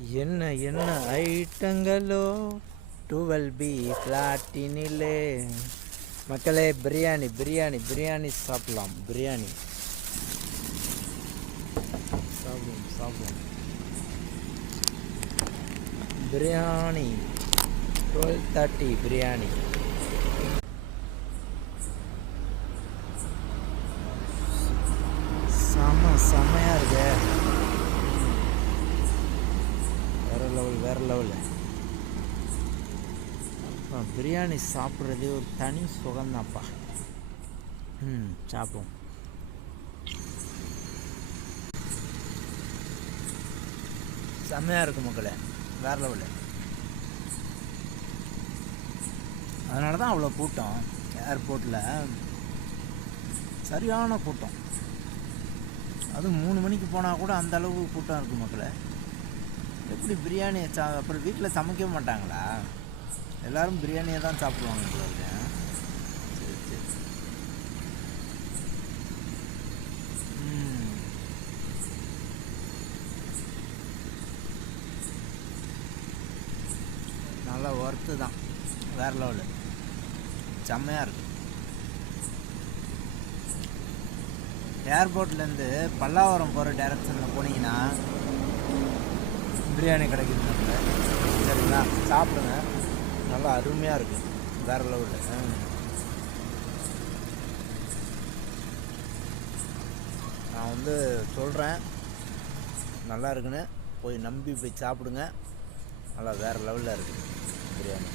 என்ன என்ன ஐட்டங்களோ 12B ஃப்ளாட்டினிலே. மக்களே, பிரியாணி பிரியாணி பிரியாணி சாப்பிடலாம். பிரியாணி சாப்பிடுவோம். பிரியாணி 12:30 பிரியாணி. செம்மையாக இருக்கு. வேறு லெவல். பிரியாணி சாப்பிட்றதே ஒரு தனி சுகம்தான்ப்பா. சாப்பிடுவோம். செம்மையாக இருக்குது மக்களே, வேறு லெவலு. அதனால தான் அவ்வளோ கூட்டம் ஏர்போர்ட்டில், சரியான கூட்டம். அதுவும் 3 மணிக்கு போனால் கூட அந்த அளவுக்கு கூட்டம் இருக்குது மக்களே. எப்படி பிரியாணி அப்புறம் வீட்டில் சமைக்க மாட்டாங்களா? எல்லோரும் பிரியாணியை தான் சாப்பிடுவாங்க உங்களுக்கு. சரி. நல்லா ஒர்த்து தான், வேறு லெவலு, செம்மையாக இருக்குது. ஏர்போர்ட்லேருந்து பல்லாவரம் போகிற டைரக்ஷனில் போனீங்கன்னா பிரியாணி கிடைக்குது. சரிங்களா, சாப்பிடுங்க. நல்லா அருமையாக இருக்குது, வேறு லெவலில். நான் சொல்கிறேன், நல்லா இருக்குன்னு போய் நம்பி போய் சாப்பிடுங்க. நல்லா வேறு லெவலில் இருக்குது பிரியாணி.